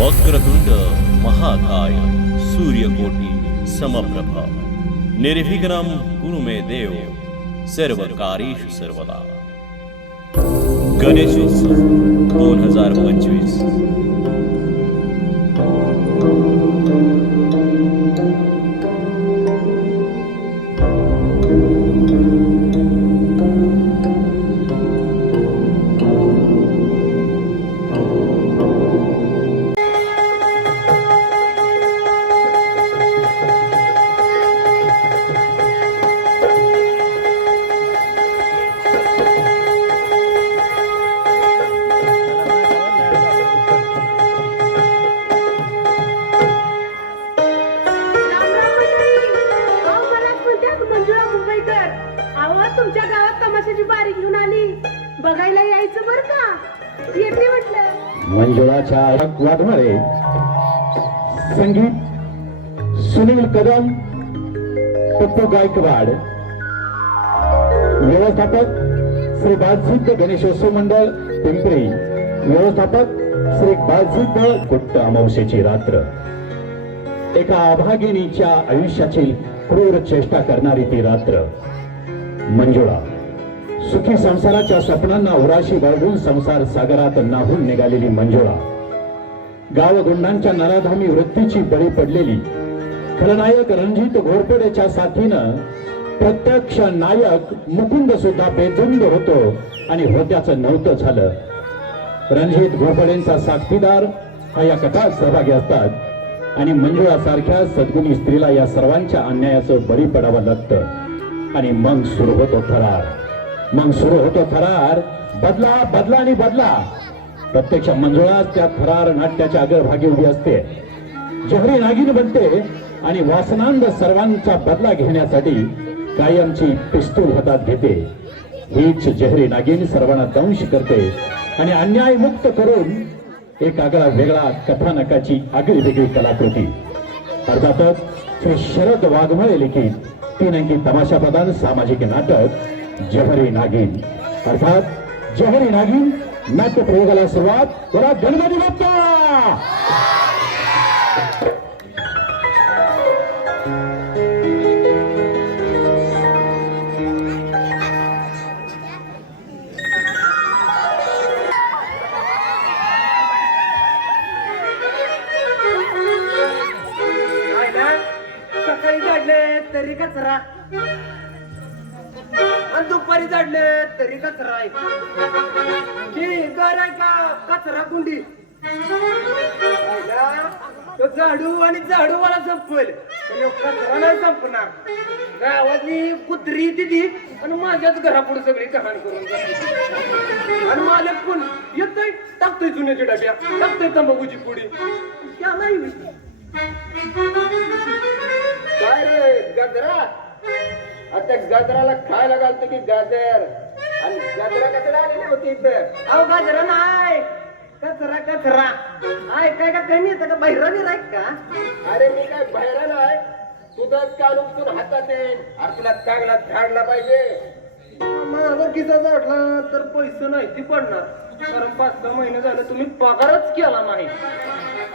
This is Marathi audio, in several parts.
वक्रतुंड महाकाय सूर्यकोटि समप्रभा। निर्विघ्नं कुरु मे देव सर्वकारेषु सर्वदा। गणेशोत्सव दोन हज़ार पंचवीस। म्हटलं मंजुळाच्या संगीत सुनील कदम पप्पू गायकवाड. व्यवस्थापक श्री बालसिद्ध गणेशोत्सव मंडळ पिंपरी. व्यवस्थापक श्री बालसिद्ध गुप्त अमावशेची रात्र. एका अभागिनीच्या आयुष्याची क्रूर चेष्टा करणारी ती रात्र. मंजुळा. सुखी संसाराच्या स्वप्नांना उराशी बाळगून संसार सागरात नाहून निघालेली मंजुळा. गावगुंडांच्या नराधामी वृत्तीची बळी पडलेली. खलनायक रणजित घोरपडेच्या साथीनं प्रत्यक्ष नायक मुकुंद सुद्धा बेधुंद होतो आणि होत्याचं नव्हतं झालं. रणजित घोरपडेंचा साथीदार हा या कथात सहभागी असतात आणि मंजुळा सारख्या सद्गुणी स्त्रीला या सर्वांच्या अन्यायाचं बळी पडावं लागतं. आणि मग सुरू होतो फरार. मग सुरू होतो थरार बदला बदला आणि बदला. प्रत्यक्ष मंजुळाच त्या थरार नाट्याच्या अग्रभागी उभी असते. जहरी नागिन बनते आणि वासनांद सर्वांचा बदला घेण्यासाठी कायमची पिस्तूल हातात घेते. हीच जहरी नागिन सर्वांना दंश करते आणि अन्याय मुक्त करून एक आगळा वेगळा कथानकाची आगळी वेगळी कलाकृती. अर्थातच श्री शरद वाघमळे लिखित तीन अंकी तमाशा प्रदान सामाजिक नाटक जहरी नागिन. अर्थात जहरी नागिन नाट्य प्रयोगाला सुरुवात. बरा गणपती बाप्पा! घरी कचरा आहे. की घर आहे का? कचरा कुंडी. तो झाडू आणि झाडू मला संपवेल कचरा नाही संपणार. गावातली कुत्री दिदी आणि माझ्याच घरापुढे सगळी कहाण करून आणि मालक पण येतोय. टाकतोय जुन्याच्या डब्या. टाकतोय तंबाखूची पुडी. त्या नाही काय रे गजरा? आता गजराला खायला घालतो की गाजर. आणि गजरा कचरा आलेली होती इथं? अहो गजरा नाही. कचरा कचरा. आय काय का कमी येतं का? बहिरा बिरा का? अरे मी काय बहिरा नाही. तुझंच कान उपसून हातात येईल अरे तुला चांगला झाडला पाहिजे. माझा किस्सा झाडला तर पैसे नाही ती पडणार. कारण पाच सहा महिने झाले तुम्ही पगारच केला नाही.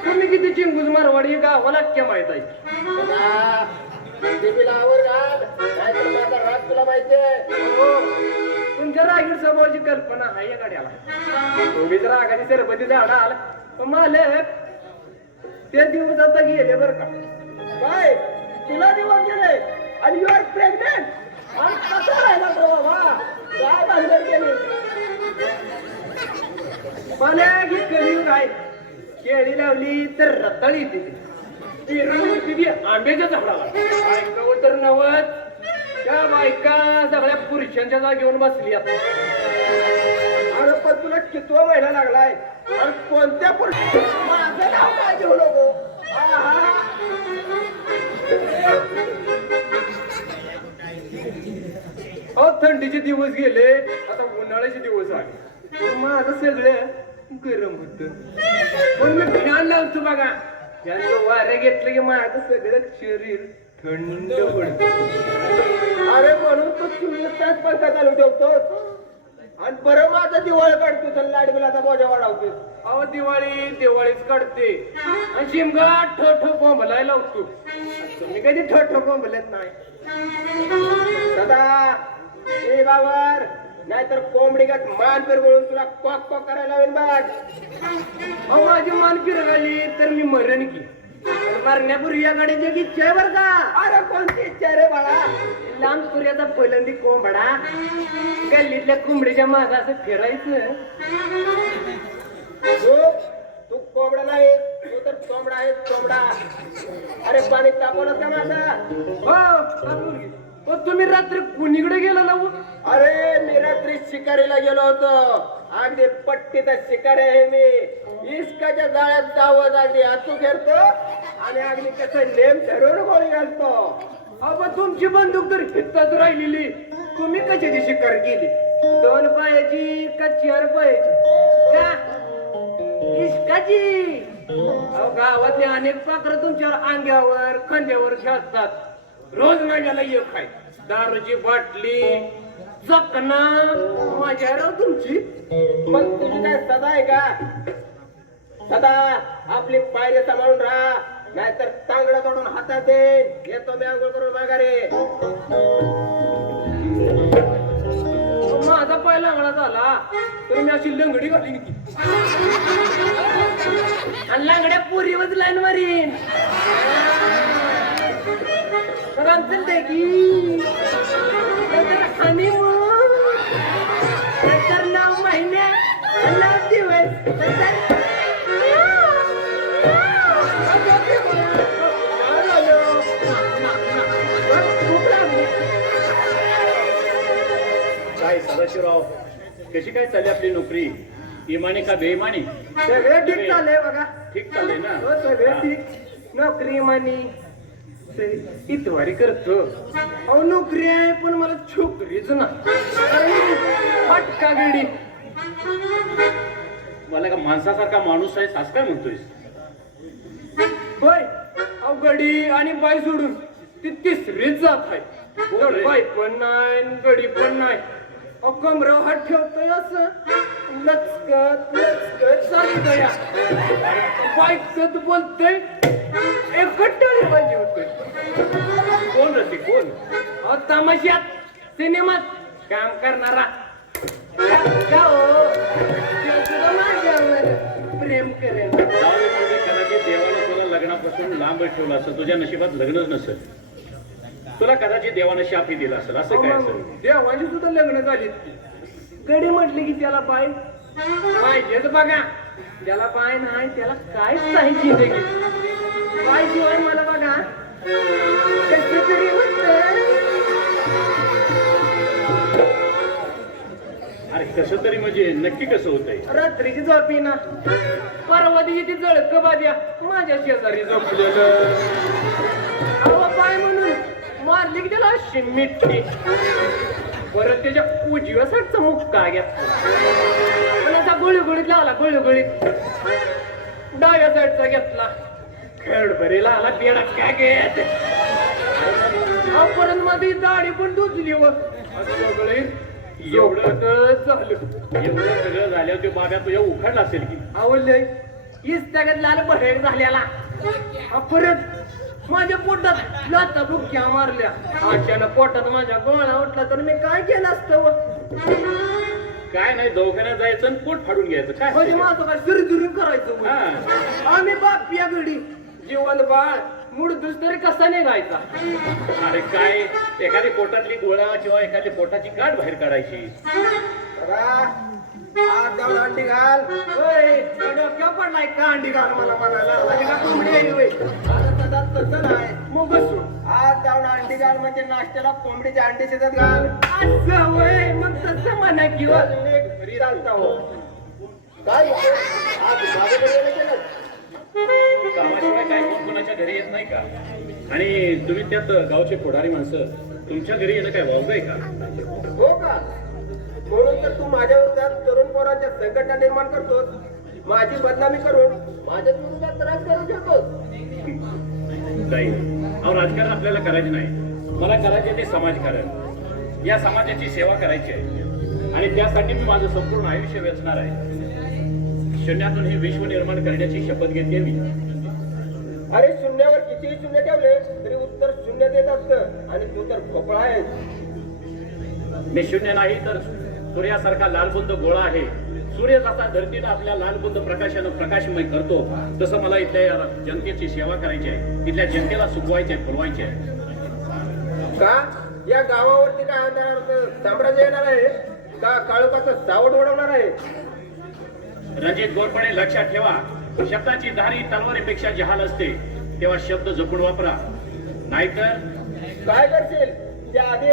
तुम्ही किती चिंगूज मारवाडी गावाला क्या माहीत आहे. तुमच्या रागीर स्वभावाची कल्पना आहे या गाड्याला. तुम्ही जर रागाने सरबती झाडाल मालक ते दिवस आता गेले बर का. काय तुला दिवस गेले आणि यू आर प्रेग्नेंट कसा राहिला तो बाबा. काय भांडण केली मला ही कलियुग आहे केळी लावली तर रताळी येते. पेरणी किती आंब्याच्या झाडाला ऐकावं तर नवत त्या बायका सगळ्या जागी जागेवर बसली अरे पण तुला कितवा व्हायला लागलाय. आणि कोणत्या पण माझं नाव काय घेऊ नको? अहो थंडीचे दिवस गेले आता उन्हाळ्याचे दिवस आले. माझं सगळं गरम होत. पण मी फॅन लावतो बघा. फॅनचं वारे घेतलं की माझं सगळं शरीर थंड पडत अरे म्हणून तो चोवीस तास पंखा चालू ठेवतो आणि बरं माझं दिवाळ काढतो तर लाड बिलाचा बोजा वाढवतो अहो दिवाळी दिवाळीच काढते. आणि शिमगा ठ ठ बोंबलाय लावतो. तुम्ही कधी ठोठो बोलत नाही. सदा ए बावर नाहीतर कोंबडी गत मान पिरगळून तुला कॉक कॉक करायला लावेन बघ अहो माझी मान फिरगाली तर मी मरण की. मरण्यापूर्वी या गाडीची एक इच्छा आहे बरं का? अरे कोणती इच्छा रे बाळा? लांब सूर्याचा पहिल्यांदी कोंबडा. गल्लीतल्या कोंबडीच्या माग असं फिरायचं. तू तू कोंबडा नाही तू तर कोंबडा आहे कोंबडा. अरे पाणी तापवलं का माझा? हो तापून घे. हो, तुम्ही रात्री कुणीकडे गेला ना हो? अरे मी रात्री शिकारीला गेलो होतो. अगदी पट्टीचा शिकारी आहे मी. इस्काच्या जाळ्यात आवाज अगदी अचूक येतो आणि अगदी कसं नेम धरून गोळी घालतो. अहो तुमची बंदूक तर हिताच राहिलेली. तुम्ही कशाची शिकार केली दोन पायाची का चार पायाची? का? इश्काची अहो गावातले अनेक पाखरं तुमच्यावर अंग्यावर खांद्यावर खेळतात रोज माझ्याला एक आहे. दारूची बाटली. चकना माझ्या राव तुमची. मग तुझी काय सदा आहे का? सदा आपली पायरे सांभाळून राहा. नाहीतर तांगडा तोडून हातात देईन. येतो मी आंघोळ करून माघारी. माझा पाय लांगडा झाला. तर मी अशी लंगडी घाली किती आणि लंगड्या पुरीवर लाईन मारीन. तर आमचं की. नंतर honeymoon, कशी काय चालली आपली नोकरी? इमानी का बेइमानी? सगळं ठीक चाललंय बघा. ठीक चाललंय ना? हो सगळं हा. ठीक. नोकरी मानी इतवारी करतो. अहो नोकरी आहे पण मला छोकरीच ना. फटका गडी. मला का माणसासारखा माणूस आहे सास काय म्हणतोय होय. अहो गडी आणि बाई सोडून ती तिसरीच जात आहे? बाई पण नाही गडी पण नाही. अहो कमराव हात ठेवतोय असं लचकत लचकत चालू या बायकत बोलतोय एकट टाळी पाहिजे होतोय कोण रसिक कोण? अहो तमाशात सिनेमात काम करणारा. का हो? त्यो सुद्धा माझ्यावर प्रेम करेल. म्हणजे कदाचित देवानं तुला लग्नापासून लांब ठेवलं असं तुझ्या नशिबात लग्नच नसेल. तुला कदाचित देवानं शापी दिला असेल असं काय असेल? देवाची सुद्धा लग्न झाली गडी म्हटले की त्याला पाय. पाहिजेच बघा. त्याला पाय नाही त्याला काहीच नाही जिंदगी पाय शिवाय मला बघा. कसं तरी. अरे कसं तरी म्हणजे नक्की कसं होतंय? रात्रीची झोपी ना. परवा दिवशी ती जळक बाद्या माझ्या शेजारी झोपलेलं. मारली की त्याला अशी मिठी. परत त्याच्या उजव्या साईडचा मुक्का घेतला पण असा गुळगुळीत लावला गुळगुळीत. डाव्या साईडचा घेतला. खेळभरीला आला पेडा काय घेत परत मध्ये दाढी पण दुजली व. एवढं झालं. एवढं सगळं झालं ते बाब्या तुझ्या उखाडला असेल की. आवडलंय. इस्तागत लाल बहेर झालेला हा परत माझ्या पोटात लाता बुक्क्या मारल्या अचानक पोटात माझ्या गोळा उठला तर मी काय केलं असतं? काय नाही दवाखान्यात जायचं आणि पोट फाडून घ्यायचं काय म्हणजे माझं काय सिरजुरी करायचं? हा. आम्ही बाप या घडी जीवन बाळ मुडदूस तरी कसा निघायचा? अरे काय एखादी पोटातली गोळा किंवा एखादी पोटाची गाठ बाहेर काढायची अंडी घाल होय डोक्या पडलाय का अंडी घाल मला म्हणायला लागला का कोंबडी आहे होय? सदा तसं नाही मग बसू. आज जाऊन अंडी घाल म्हणजे नाश्त्याला कोंबडीचे अंडी शिजत घाल. असं होय? मग तसं म्हणा किंवा घरी चालता हो. काय आज माझ्या घरी येणं केलं. कामाशिवाय काय कोण कोणाच्या घरी येत नाही का? आणि तुम्ही त्यात गावचे पुढारी माणसं तुमच्या घरी येणं काय वावग आहे का? हो का? म्हणून तर तू माझ्या विरोधात तरुण पोरांच्या संघटना निर्माण करतोस. माझी बदनामी करून माझ्या विरोधात त्रास करू शकतोस. जाईल. अहो राजकारण आपल्याला करायचे नाही. मला करायचे ते समाजकारण. या समाजाची सेवा करायची आहे. आणि त्यासाठी मी माझं संपूर्ण आयुष्य वेचणार आहे. शून्यातून हे विश्व निर्माण करण्याची शपथ घेतली मी. अरे शून्यावर कितीही शून्य ठेवले तरी उत्तर शून्य देत असतं. आणि तू तर भोपळा आहेस मी शून्य नाही तर सूर्यासारखा लालबुंद गोळा आहे. सूर्य जसा धरतीनं आपल्या लालबुंद प्रकाशानं प्रकाशमय करतो. तसं मला इथल्या जनतेची सेवा करायची आहे. इथल्या जनतेला सुखवायचे आहे फुलवायचे आहे. का? या गावावरती काय अंधाराचं साम्राज्य येणार आहे? का काळोखाचं सावट उडवणार आहे? रणजित गोरपणे लक्षात ठेवा शब्दाची धारी तलवारीपेक्षा जहाल असते. तेव्हा शब्द जपून वापरा. नाहीतर काय करशील? त्या आधी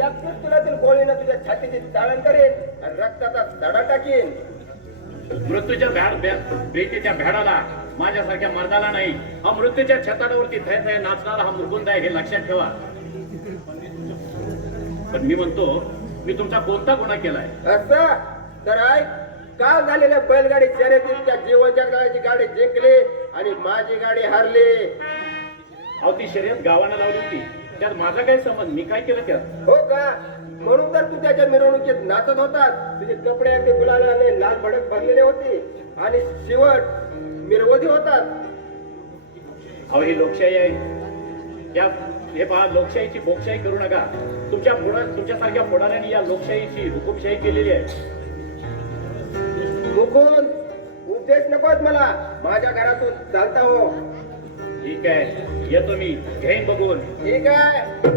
या पिस्तुलातील गोळीनं तुझ्या छातीची चाळण करेन आणि रक्ताचा सडा टाकीन. मृत्यूच्या भ्याड भ्या- त्या भ्याडाला माझ्यासारख्या मर्दाला नाही हा मृत्यूच्या छताडावरती थय थय नाचणारा हा मृगुंद आहे हे लक्षात ठेवा. पण मी म्हणतो मी तुमचा कोणता गुन्हा केलाय? असं? तर ऐक काल झालेल्या बैलगाडी शर्यतीत त्या जीवनच्या काळाची गाडी जिंकली आणि माझी गाडी हारली. अहो ती शर्यत गावानं लावली होती. त्यात माझा काय संबंध मी काय केलं त्यात? हो का? म्हणून तर तू त्याच्या मिरवणुकीत नाचत होतास. तुझे कपडे अगदी गुलालाने लाल भडक भरलेले होते. आणि शेवट मिरवती होतात. अहो ही लोकशाही आहे. या हे पहा लोकशाहीची बोकशाही करू नका. तुमच्या पुढा तुमच्यासारख्या पुढाऱ्यांनी या लोकशाहीची हुकुमशाही केलेली आहे. मुकुंद उपदेश नकोत मला. माझ्या घरातून चालता हो. ठीक आहे. येतो मी घेईन बघून. ठीक आहे.